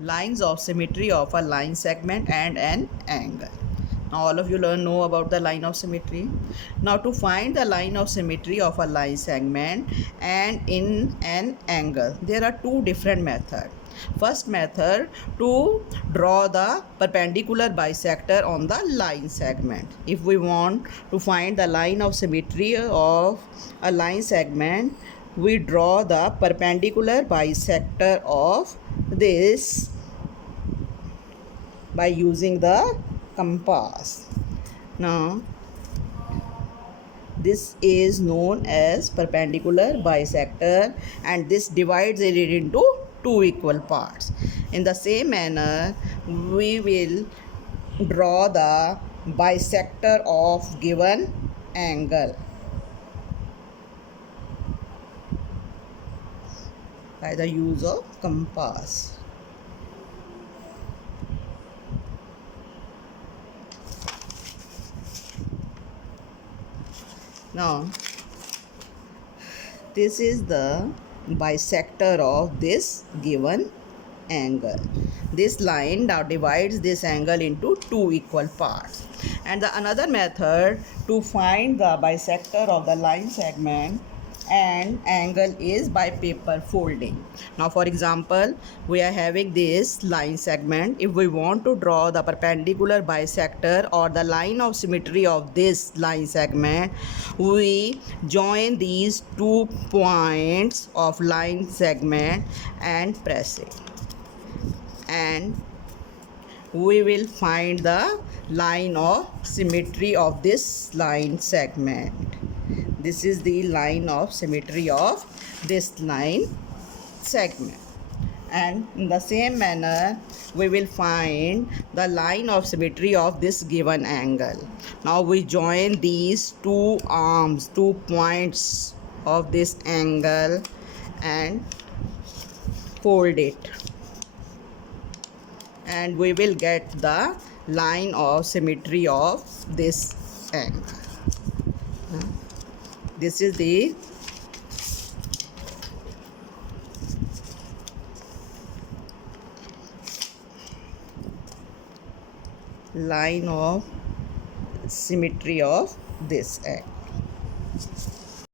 Lines of symmetry of a line segment and an angle. Now all of you know about the line of symmetry. Now to find the line of symmetry of a line segment and in an angle, there are two different methods. First method, to draw the perpendicular bisector on the line segment. If we want to find the line of symmetry of a line segment, we draw the perpendicular bisector of this by using the compass. Now this is known as perpendicular bisector, and this divides it into two equal parts. In the same manner, we will draw the bisector of given angle by the use of compass. Now this is the bisector of this given angle. This line now divides this angle into two equal parts. And the another method to find the bisector of the line segment and angle is by paper folding. Now for example, we are having this line segment. If we want to draw the perpendicular bisector or the line of symmetry of this line segment, we join these 2 points of line segment and press it, and we will find the line of symmetry of this line segment. This is the line of symmetry of this line segment. And in the same manner, we will find the line of symmetry of this given angle. Now we join these two arms, 2 points of this angle and fold it, and we will get the line of symmetry of this angle. This is the line of symmetry of this angle.